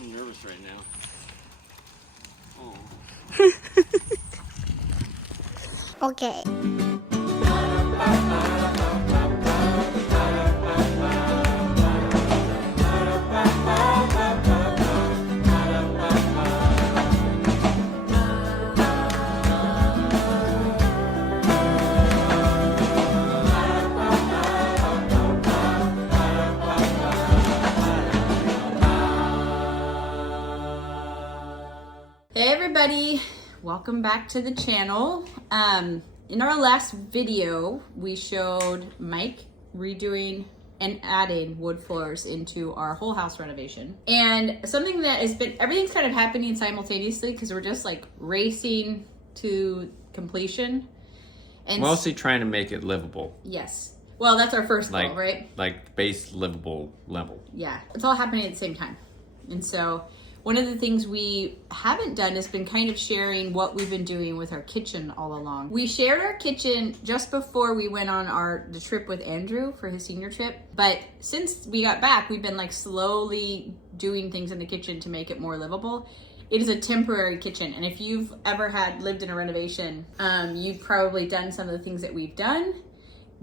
I'm nervous right now. Oh. Okay. Hey everybody, welcome back to the channel. In our last video, we showed Mike redoing and adding wood floors into our whole house renovation. And something that has been, everything's kind of happening simultaneously because we're just like racing to completion. And mostly trying to make it livable. yes. Well, that's our first goal, right? Like base livable level. Yeah, it's all happening at the same time. And so one of the things we haven't done has been kind of sharing what we've been doing with our kitchen all along. We shared our kitchen just before we went on the trip with Andrew for his senior trip. But since we got back, we've been like slowly doing things in the kitchen to make it more livable. It is a temporary kitchen. And if you've ever lived in a renovation, you've probably done some of the things that we've done,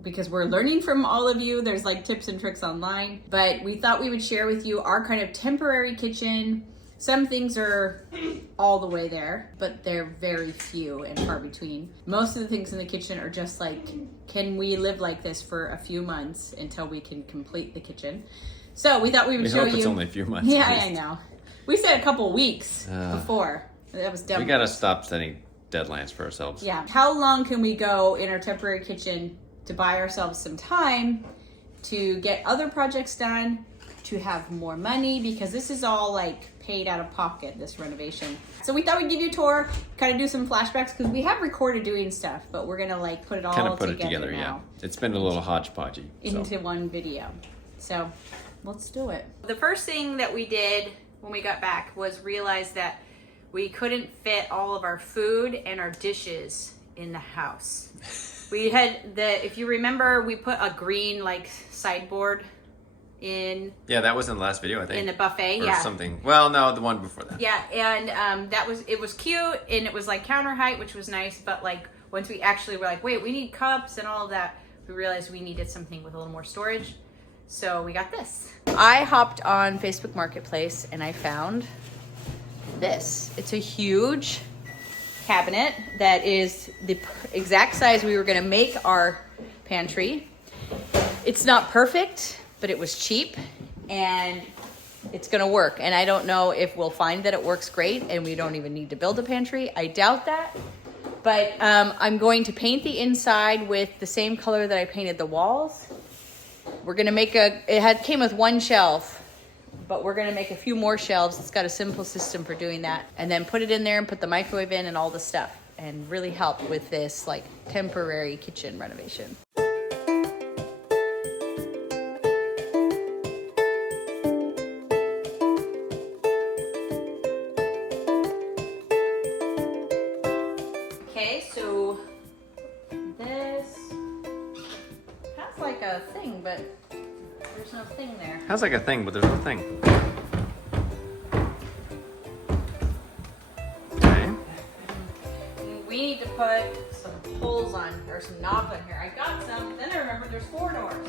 because we're learning from all of you. There's like tips and tricks online, but we thought we would share with you our kind of temporary kitchen. Some things are all the way there, but they're very few and far between. Most of the things in the kitchen are just like, can we live like this for a few months until we can complete the kitchen? So we thought we would show you. We hope it's only a few months. Yeah, I know. We said a couple weeks before. That was dumb. We gotta stop setting deadlines for ourselves. Yeah. How long can we go in our temporary kitchen to buy ourselves some time to get other projects done, to have more money, because this is all like paid out of pocket, this renovation. So we thought we'd give you a tour, kind of do some flashbacks, because we have recorded doing stuff, but we're gonna like put it all together now. Yeah. It's been a little hodgepodgey. Into one video. So let's do it. The first thing that we did when we got back was realize that we couldn't fit all of our food and our dishes in the house. We had if you remember, we put a green like sideboard in. Yeah, that was in the last video, I think. In the buffet, or something. Well, no, the one before that. Yeah, and it was cute, and it was like counter height, which was nice. But like once we actually were like, wait, we need cups and all of that, we realized we needed something with a little more storage. So we got this. I hopped on Facebook Marketplace and I found this. It's a huge cabinet that is the exact size we were gonna make our pantry. It's not perfect, but it was cheap and it's gonna work. And I don't know if we'll find that it works great and we don't even need to build a pantry. I doubt that. But I'm going to paint the inside with the same color that I painted the walls. We're gonna make came with one shelf, but we're gonna make a few more shelves. It's got a simple system for doing that. And then put it in there and put the microwave in and all the stuff, and really help with this like temporary kitchen renovation. Okay, so this has like a thing, but there's no thing there. Has like a thing, but there's no thing. Okay. We need to put some holes on, or some knobs on here. I got some, then I remembered there's 4 doors.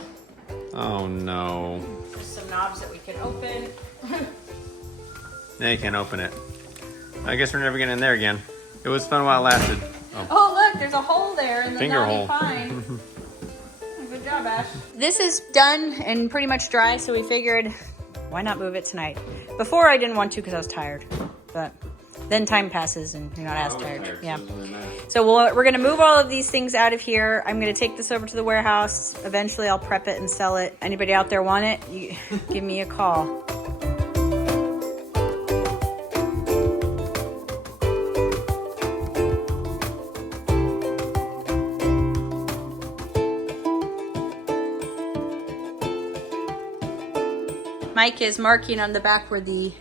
Oh no. There's some knobs that we can open. Now you can't open it. I guess we're never getting in there again. It was fun while it lasted. Oh look, there's a hole there in the Finger hole. fine. Good job, Ash. This is done and pretty much dry, so we figured, why not move it tonight? Before I didn't want to because I was tired, but then time passes and you're not as tired. Yeah. So we're gonna move all of these things out of here. I'm gonna take this over to the warehouse. Eventually I'll prep it and sell it. Anybody out there want it? You give me a call. Mike is marking on the back where the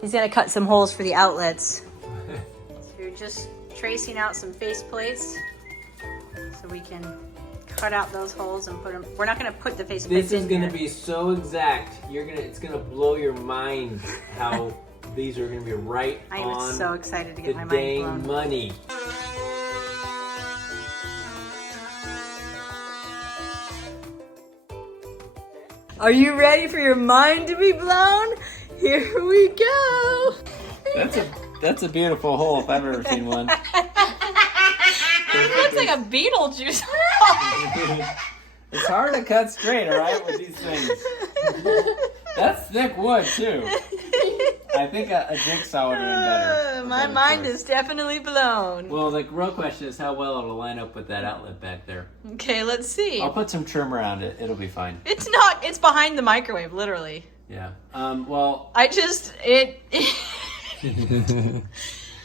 he's gonna cut some holes for the outlets. So you're just tracing out some face plates so we can cut out those holes and put them. We're not gonna put the face This plates is in gonna here. be so exact. It's gonna blow your mind how these are gonna be right I on am so excited to the get my mind dang blown. money. Are you ready for your mind to be blown? Here we go. That's a beautiful hole if I've ever seen one. It looks like a Beetlejuice. It's hard to cut straight, all right, with these things. That's thick wood too. I think a jigsaw would have been better. My mind is definitely blown. Well, the real question is how well it'll line up with that outlet back there. Okay, let's see. I'll put some trim around it. It'll be fine. It's not. It's behind the microwave, literally. Yeah. Well.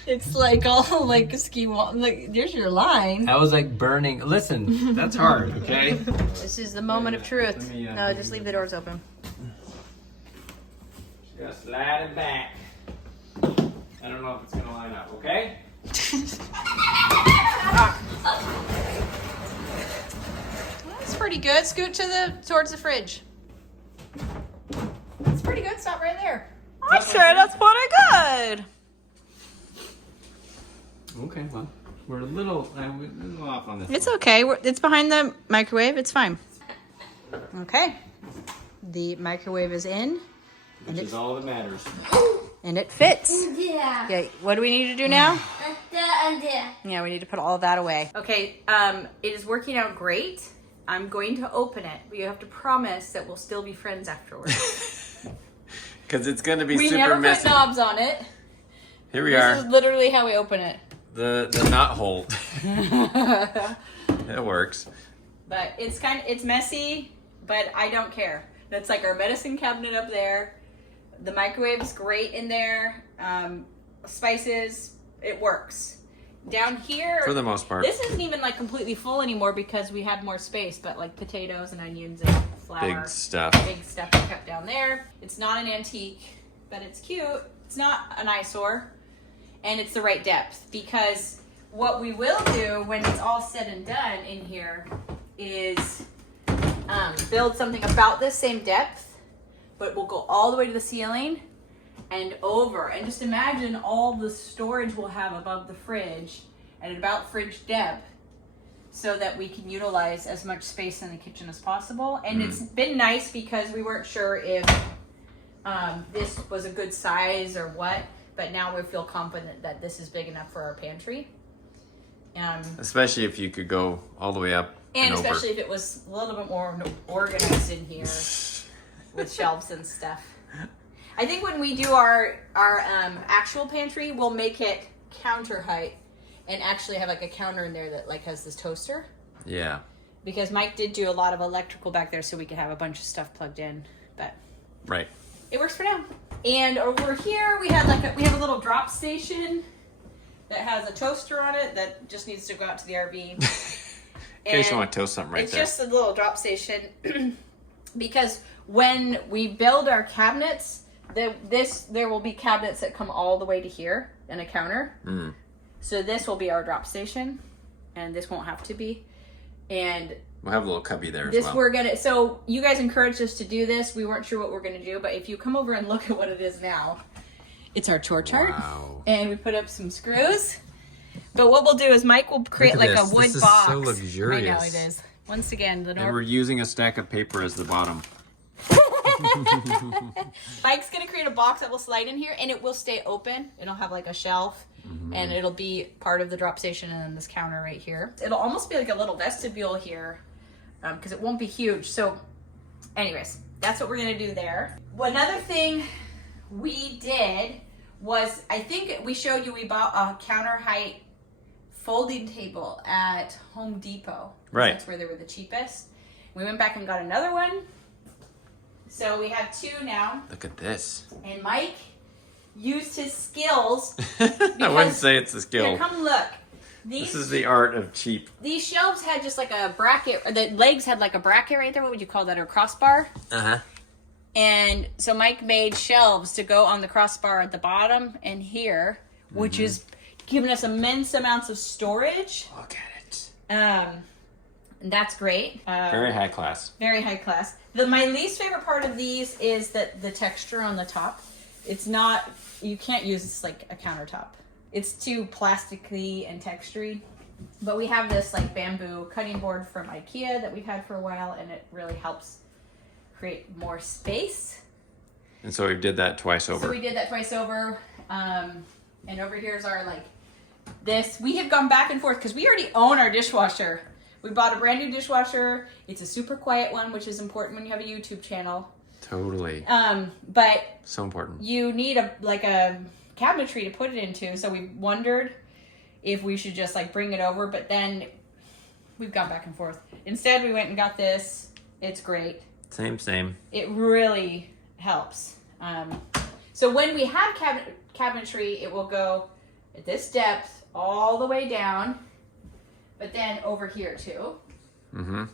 It's like all like a ski wall. Like, there's your line. I was like burning. Listen, that's hard, okay? This is the moment of truth. Let me, No, just leave the doors open. Just slide it back. I don't know if it's gonna line up, okay? That's pretty good. Scoot towards the fridge. That's pretty good. Stop right there. I'd say that's pretty good. Okay, well, we're a little off on this. It's okay. It's behind the microwave. It's fine. Okay. The microwave is in. Which is all that matters. And it fits. Yeah. Okay, what do we need to do now? And there. Yeah, we need to put all of that away. Okay, it is working out great. I'm going to open it, but you have to promise that we'll still be friends afterwards. Because it's going to be We super never messy. put knobs on it. Here we This are. is literally how we open it. The knot hole. It works. But it's messy, but I don't care. That's like our medicine cabinet up there. The microwave is great in there. Spices, it works. Down here, For the most part. this isn't even like completely full anymore because we had more space, but like potatoes and onions and flour. Big stuff. Big stuff I kept down there. It's not an antique, but it's cute. It's not an eyesore, and it's the right depth, because what we will do when it's all said and done in here is build something about this same depth, but we'll go all the way to the ceiling and over. And just imagine all the storage we'll have above the fridge and at about fridge depth, so that we can utilize as much space in the kitchen as possible. And it's been nice because we weren't sure if this was a good size or what, but now we feel confident that this is big enough for our pantry. Especially if you could go all the way up And over. especially if it was a little bit more organized in here with shelves and stuff. I think when we do our actual pantry, we'll make it counter height and actually have like a counter in there that like has this toaster. Yeah. Because Mike did do a lot of electrical back there so we could have a bunch of stuff plugged in. But Right. it works for now. And over here we have a little drop station that has a toaster on it that just needs to go out to the RV. In case you want to toast something right it's there. just a little drop station because when we build our cabinets, there will be cabinets that come all the way to here and a counter. Mm. So this will be our drop station, and this won't have to be. And We'll have a little cubby there this as well. so you guys encouraged us to do this. We weren't sure what we're gonna do, but if you come over and look at what it is now, it's our chore chart. Wow. And we put up some screws. But what we'll do is Mike will create Look at like a this. wood This is box. so luxurious. I know it is. Once again, the And we're using a stack of paper as the bottom. Mike's gonna create a box that will slide in here, and it will stay open. It'll have like a shelf, and it'll be part of the drop station, and then this counter right here. It'll almost be like a little vestibule here, because it won't be huge. So, anyways, that's what we're gonna do there. Another thing we did was, I think we showed you, we bought a counter height folding table at Home Depot. Right. That's where they were the cheapest. We went back and got another one. So we have two now. Look at this. And Mike used his skills. I wouldn't say it's a skill. Here, come look. This is the art of cheap. These shelves had just like a bracket, or the legs had like a bracket right there. What would you call that? Or crossbar? Uh-huh. And so Mike made shelves to go on the crossbar at the bottom and here, which is giving us immense amounts of storage. Look at it. And that's great. Very high class. Very high class. My least favorite part of these is that the texture on the top. It's not, you can't use this like a countertop. It's too plasticky and textury. But we have this like bamboo cutting board from IKEA that we've had for a while, and it really helps create more space. And so we did that twice over. So we did that twice over. And over here's our like this. We have gone back and forth because we already own our dishwasher. We bought a brand new dishwasher. It's a super quiet one, which is important when you have a YouTube channel. Totally. But so important. You need a cabinetry to put it into. So we wondered if we should just like bring it over, but then we've gone back and forth. Instead, we went and got this. It's great. Same. It really helps. So when we have cabinetry, it will go at this depth all the way down, but then over here too. Mm-hmm.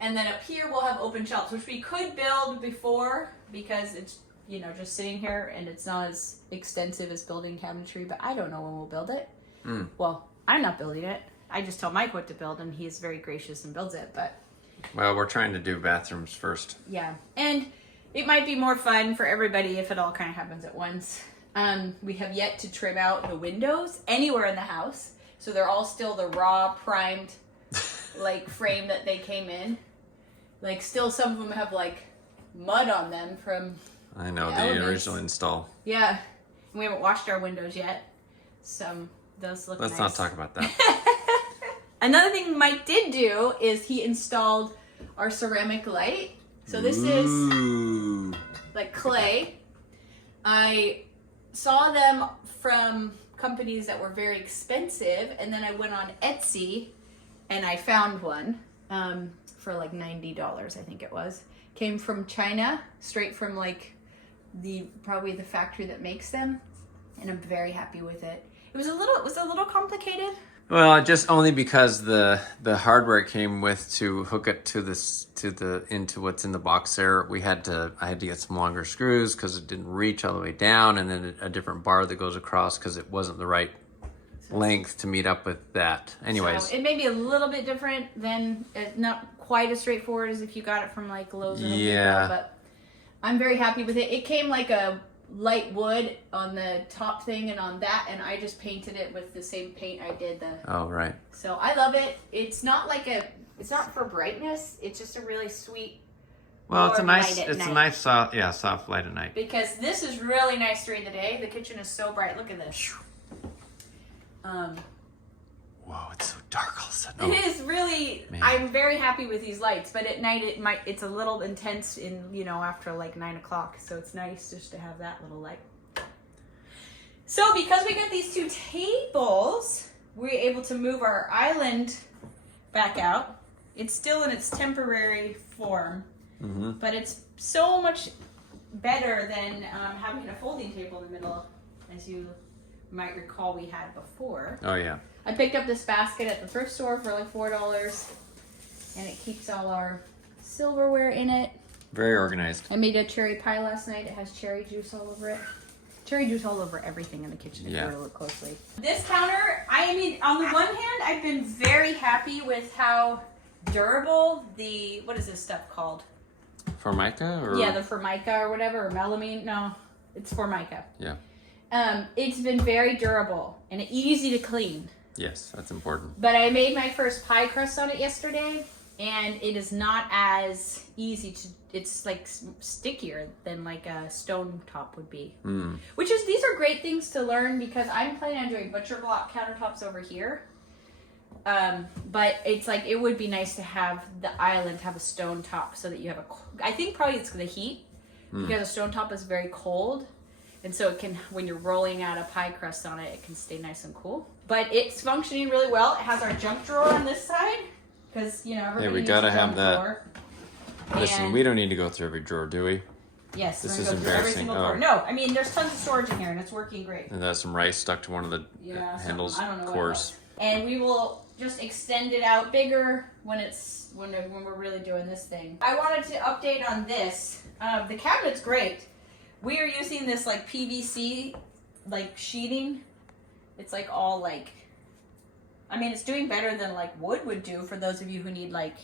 And then up here we'll have open shelves, which we could build before because it's, you know, just sitting here and it's not as extensive as building cabinetry, but I don't know when we'll build it. Well, I'm not building it. I just tell Mike what to build and he is very gracious and builds it, but. Well, we're trying to do bathrooms first. Yeah. And it might be more fun for everybody if it all kind of happens at once. We have yet to trim out the windows anywhere in the house. So they're all still the raw primed like frame that they came in. Like still some of them have like mud on them from I know, the original install. Yeah. We haven't washed our windows yet. Some does look Let's nice. not talk about that. Another thing Mike did do is he installed our ceramic light. So this is like clay. I saw them from companies that were very expensive, and then I went on Etsy and I found one for like $90, I think it was. Came from China, straight from like probably the factory that makes them, and I'm very happy with it. It was a little complicated. Well, just only because the hardware it came with to hook it into what's in the box there, I had to get some longer screws because it didn't reach all the way down, and then a different bar that goes across because it wasn't the right length to meet up with that. Anyways, so it may be a little bit different than not quite as straightforward as if you got it from like Lowe's or Home Depot, but I'm very happy with it. It came like a light wood on the top thing and on that, and I just painted it with the same paint I did Oh, right. So I love it. It's not for brightness. It's just a really sweet. Well, it's a nice soft light at night. Because this is really nice during the day. The kitchen is so bright. Look at this. Whoa, it's so dark all of a sudden. It is really. Man. I'm very happy with these lights, but at night it's a little intense after like 9 o'clock. So it's nice just to have that little light. So because we got these two tables, we're able to move our island back out. It's still in its temporary form, but it's so much better than having a folding table in the middle, as you might recall we had before. Oh yeah. I picked up this basket at the thrift store for like $4, and it keeps all our silverware in it. Very organized. I made a cherry pie last night. It has cherry juice all over it. Cherry juice all over everything in the kitchen if you were to look closely. This counter, on the one hand, I've been very happy with how durable what is this stuff called? Formica? Yeah, the Formica or whatever, or melamine. No, it's Formica. Yeah. It's been very durable and easy to clean. Yes, that's important. But I made my first pie crust on it yesterday, and it is not as easy it's like stickier than like a stone top would be. These are great things to learn because I'm planning on doing butcher block countertops over here. But it's like, it would be nice to have the island have a stone top so that you have I think probably it's the heat because a stone top is very cold. And so it can, when you're rolling out a pie crust on it, it can stay nice and cool. But it's functioning really well. It has our junk drawer on this side because, everybody we needs gotta a junk have that. drawer. Listen, we don't need to go through every drawer, do we? Yes, this we're is gonna go through every embarrassing. single drawer. No, there's tons of storage in here and it's working great. And there's some rice stuck to one of the handles. I don't know Course. And we will just extend it out bigger when we're really doing this thing. I wanted to update on this. The cabinet's great. We are using this like PVC like sheeting. It's like all like I mean, it's doing better than like wood would do for those of you who need like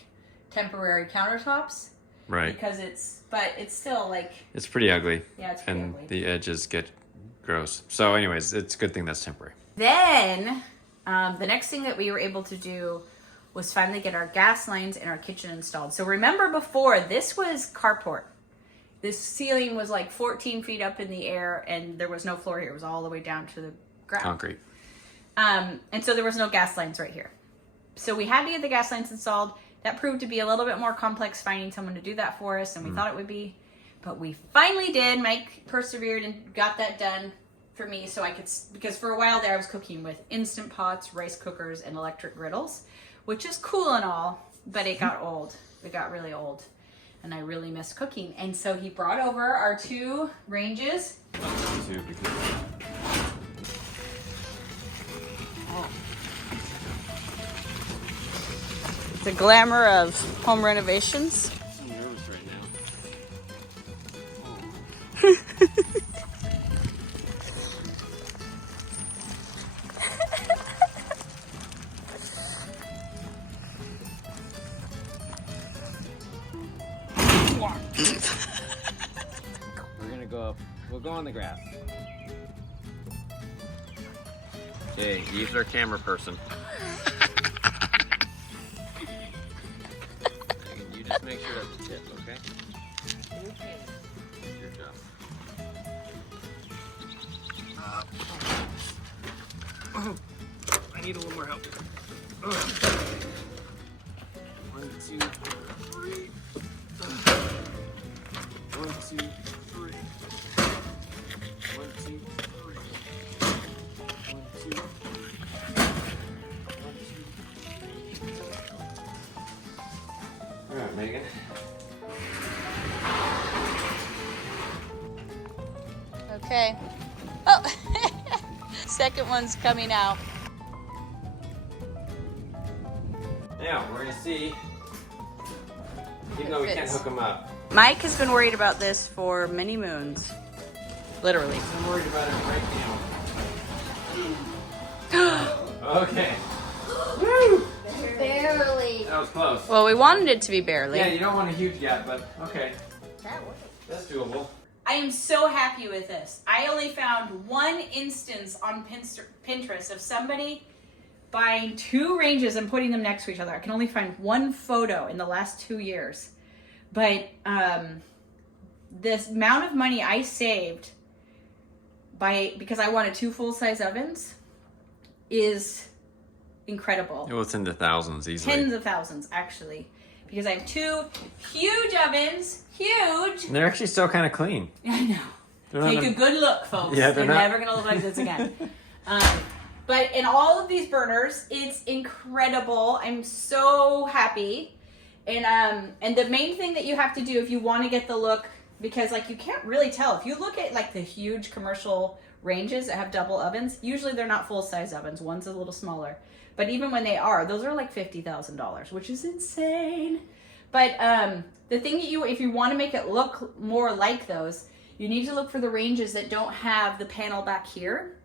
temporary countertops. Right. Because it's still like... It's pretty ugly. Yeah, it's pretty ugly. And the edges get gross. So anyways, it's a good thing that's temporary. Then, the next thing that we were able to do was finally get our gas lines in our kitchen installed. So remember before, this was carport. This ceiling was like 14 feet up in the air and there was no floor here. It was all the way down to the ground. Concrete. And so there was no gas lines right here. So we had to get the gas lines installed. That proved to be a little bit more complex finding someone to do that for us than we thought it would be. But we finally did. Mike persevered and got that done for me so I could, because for a while there I was cooking with Instant Pots, rice cookers, and electric griddles, which is cool and all, but it got old. It got really old. And I really miss cooking. And so he brought over our 2 ranges. The glamour of home renovations. I'm nervous right now. We're gonna go up. We'll go on the grass. Okay, Eve's our camera person. You just make sure that's a tip, okay? Okay. Your job. I need a little more help. 1, 2, 3. 1, 2, 3. 1, 2, 3. 1, 2, 3. 1, 2, 3. All right, Megan. Okay. Oh, second one's coming out. Now, we're gonna see, even though we can't hook them up. Mike has been worried about this for many moons. Literally. I'm worried about it right now. Okay. Woo! Barely. That was close. Well, we wanted it to be barely. Yeah, you don't want a huge gap, but okay. That works. That's doable. I am so happy with this. I only found one instance on Pinterest of somebody buying 2 ranges and putting them next to each other. I can only find one photo in the last 2 years. But this amount of money I saved because I wanted 2 full-size ovens is incredible. Well, it's in the thousands easily. Tens of thousands, actually. Because I have 2 huge ovens. Huge! And they're actually still kind of clean. I know. They're not Take a good look, folks. Yeah, they're they're not- never going to look like this again. But in all of these burners, it's incredible. I'm so happy. And the main thing that you have to do if you want to get the look, because like you can't really tell. If you look at like the huge commercial ranges that have double ovens, usually they're not full-size ovens. One's a little smaller. But even when they are, those are like $50,000, which is insane. But the thing that if you want to make it look more like those, you need to look for the ranges that don't have the panel back here,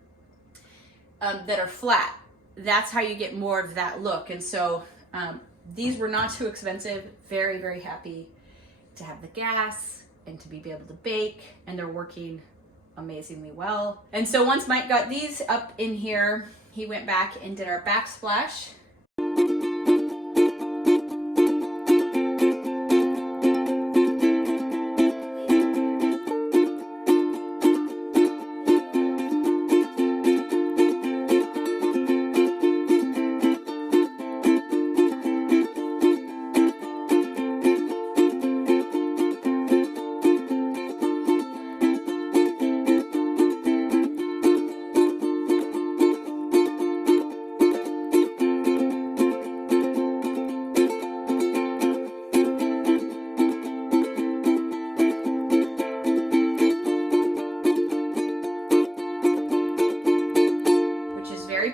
that are flat. That's how you get more of that look. And so these were not too expensive. Very, very happy to have the gas and to be able to bake, and they're working amazingly well. And so once Mike got these up in here, he went back and did our backsplash.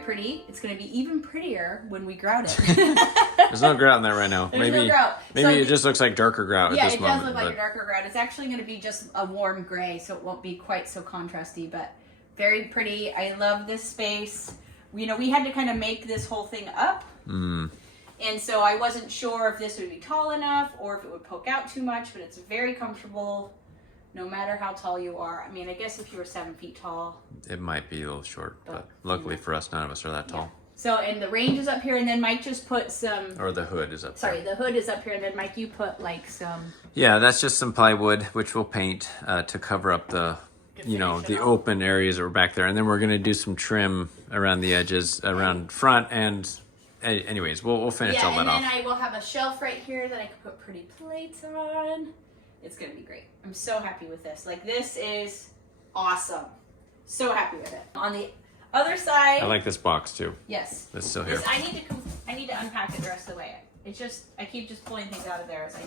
Pretty. It's going to be even prettier when we grout it. There's no grout in there right now. There's no grout. Maybe So it just looks like darker grout at yeah, this it moment. does look like a darker grout. It's actually going to be just a warm gray, so it won't be quite so contrasty, but very pretty. I love this space. you know, we had to kind of make this whole thing up. And so I wasn't sure if this would be tall enough or if it would poke out too much, but it's very comfortable no matter how tall you are. I mean, I guess if you were 7 feet tall. It might be a little short, but luckily for us, none of us are that tall. Yeah. So, and the range is up here, and then Mike just put some... Or the hood is up Sorry, there. the hood is up here, and then Mike, you put like some... Yeah, that's just some plywood, which we'll paint to cover up the, you know, the open areas that were back there. And then we're going to do some trim around the edges, around front, and anyways, we'll finish all that off. And then I will have a shelf right here that I can put pretty plates on. It's going to be great. I'm so happy with this. Like, this is awesome. So happy with it. On the other side... I like this box, too. Yes. It's still here. I need to unpack it the rest of the way. It's just, I keep just pulling things out of there as I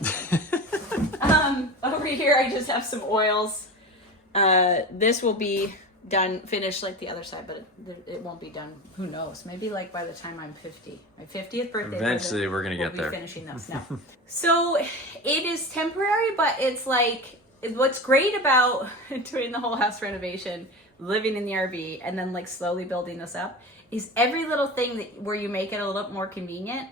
need. Over here, I just have some oils. This will be done, finished like the other side, but it won't be done. Who knows? Maybe like by the time I'm 50. My 50th birthday. Eventually, we're going to get there. We'll be finishing those now. So it is temporary, but it's like, what's great about doing the whole house renovation, living in the RV, and then like slowly building this up, is every little thing where you make it a little more convenient,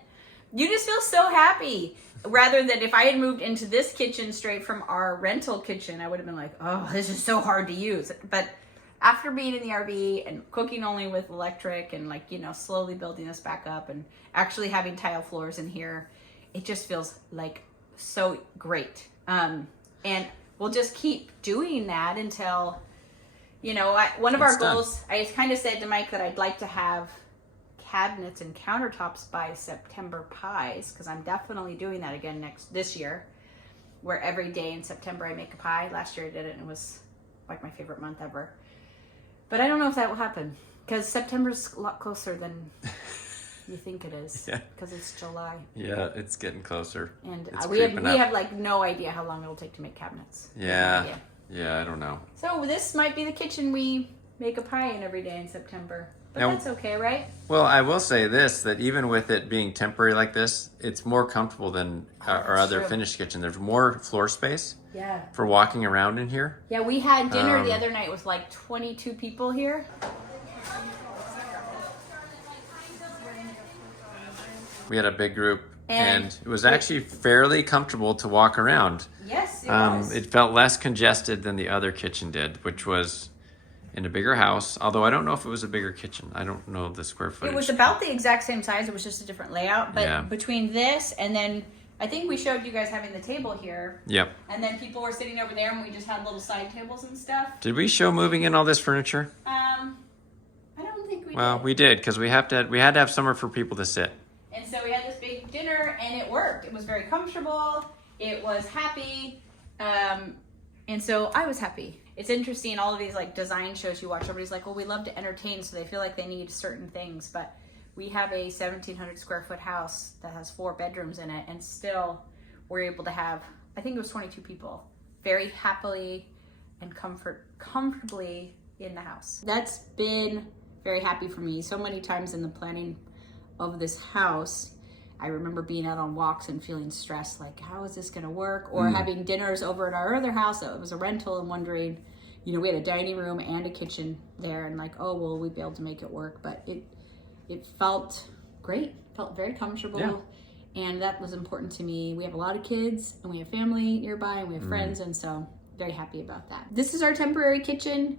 you just feel so happy. Rather than if I had moved into this kitchen straight from our rental kitchen, I would have been like, oh, this is so hard to use. But after being in the RV and cooking only with electric and like, you know, slowly building this back up and actually having tile floors in here, it just feels like so great. And we'll just keep doing that until, you know, one of our goals, I kind of said to Mike that I'd like to have cabinets and countertops by September pies, because I'm definitely doing that again this year, where every day in September I make a pie. Last year I did it and it was like my favorite month ever. But I don't know if that will happen, because September's a lot closer than you think it is, because it's July. Yeah, it's getting closer. And it's we have like no idea how long it'll take to make cabinets. Yeah, I don't know. So this might be the kitchen we make a pie in every day in September. But that's okay, right? Well, I will say this, that even with it being temporary like this, it's more comfortable than our other finished kitchen. There's more floor space for walking around in here. Yeah, we had dinner the other night with like 22 people here. We had a big group, and it was actually fairly comfortable to walk around. Yes, it was. It felt less congested than the other kitchen did, which was in a bigger house, although I don't know if it was a bigger kitchen. I don't know the square footage. It was about the exact same size. It was just a different layout. But between this and then, I think we showed you guys having the table here. Yep. And then people were sitting over there and we just had little side tables and stuff. Did we show moving in all this furniture? I don't think we did. Well, we did, because we had to have somewhere for people to sit. And so we had this big dinner and it worked. It was very comfortable. It was happy. And so I was happy. It's interesting, all of these like design shows you watch, everybody's like, well, we love to entertain, so they feel like they need certain things. But we have a 1,700 square foot house that has 4 bedrooms in it, and still we're able to have, I think it was 22 people, very happily and comfortably in the house. That's been very happy for me. So many times in the planning of this house, I remember being out on walks and feeling stressed, like, how is this going to work? Or having dinners over at our other house that was a rental and wondering, you know, we had a dining room and a kitchen there, and like, oh, will we be able to make it work? But it felt great, felt very comfortable, and that was important to me. We have a lot of kids, and we have family nearby, and we have friends, and so very happy about that. This is our temporary kitchen.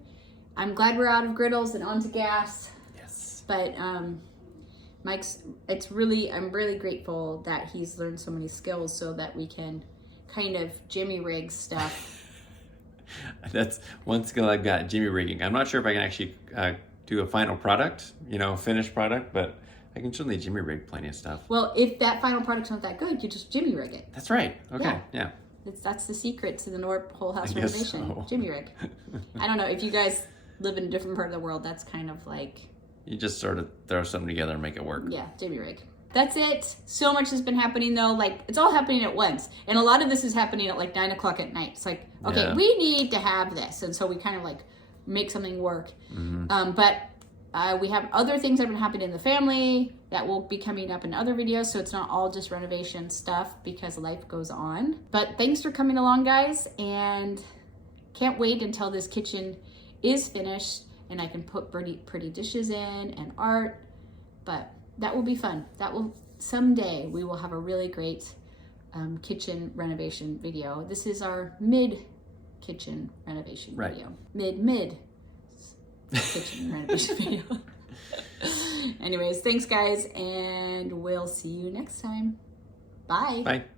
I'm glad we're out of griddles and onto gas. Yes. But Mike's, I'm really grateful that he's learned so many skills so that we can kind of jimmy rig stuff. That's one skill I've got, jimmy rigging. I'm not sure if I can actually do a final product, you know, finished product, but I can certainly jimmy rig plenty of stuff. Well, if that final product's not that good, you just jimmy rig it. That's right. Okay. Yeah. That's the secret to the Knorpp whole house I guess renovation. so. Jimmy rig. I don't know, if you guys live in a different part of the world, that's kind of like... You just sort of throw something together and make it work. Yeah, jimmy rig. That's it. So much has been happening though. Like, it's all happening at once. And a lot of this is happening at like 9 o'clock at night. It's like, okay, we need to have this. And so we kind of like make something work. But we have other things that have been happening in the family that will be coming up in other videos. So it's not all just renovation stuff because life goes on. But thanks for coming along, guys. And can't wait until this kitchen is finished and I can put pretty dishes in and art. But that will be fun. That will, someday we will have a really great kitchen renovation video. This is our mid kitchen renovation Right. video. Mid kitchen renovation video. Anyways, thanks guys, and we'll see you next time. Bye. Bye.